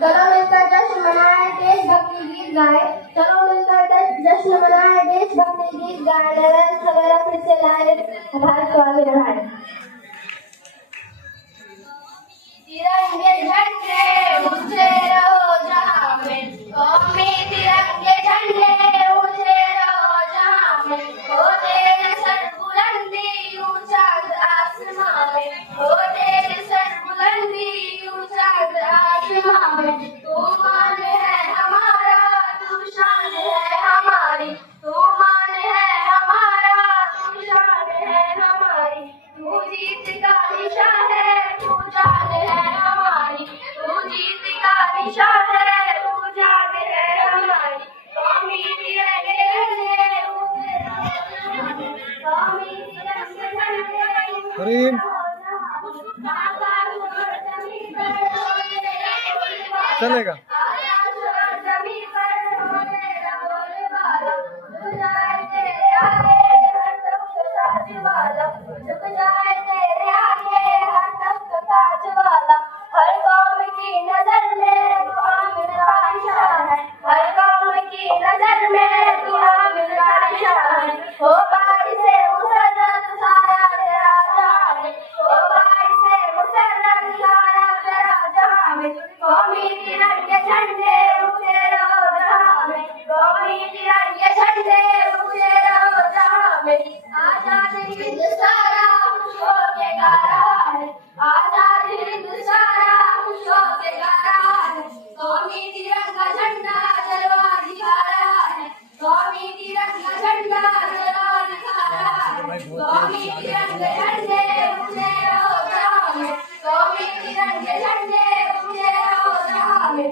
चलो मिलकर जश्न मनाए, देशभक्ति गीत गाए। चलो मिलकर जश्न मनाए, देशभक्ति गीत गाए। ललन सवेरा फिर से लाए, भारत को आगे बढ़ाए। तिरंगे झंडे ऊंचे रहो जहां में, कौमी तिरंगे झंडे ऊंचे रहो जहां में। हो तेरे सर बुलंदी ऊंचा आसमां में, हो तेरे सर बुलंदी ऊंचा आसमां में। तू मान है हमारा, तू शान है हमारी, तू मान है हमारा, तू शान है हमारी। तू जीत का निशान है, तू जान है हमारी, तू जीत का निशान है, तू जान है हमारी। कौमी तिरंगे झंडे ऊंचे रहो, कौमी तिरंगे झंडे करीम चलेगा। हर कौम की नजर में तू आमिर का निशान है, हर कौम की नजर में तू आमिर का निशान है। हो बारी से मुसर्रत सारा तेरा जहां है, हो बारी से मुसर्रत सारा तेरा जहां है। कौमी तिरंगे झंडे ऊंचे रहो जहां में, कौमी तिरंगे झंडे ऊंचे रहो जहां में। आजाद हिंद सारा खुश होके गा रहा है, आजाद हिंद सारा खुश होके गा रहा है। कौमी तिरंगा झंडा जलवा दिखा रहा है, कौमी तिरंगा झंडा जलवा दिखा रहा है। कौमी तिरंगे झंडे ऊंचे रहो जहां में, कौमी तिरंगे झंडे ऊंचे रहो जहां में।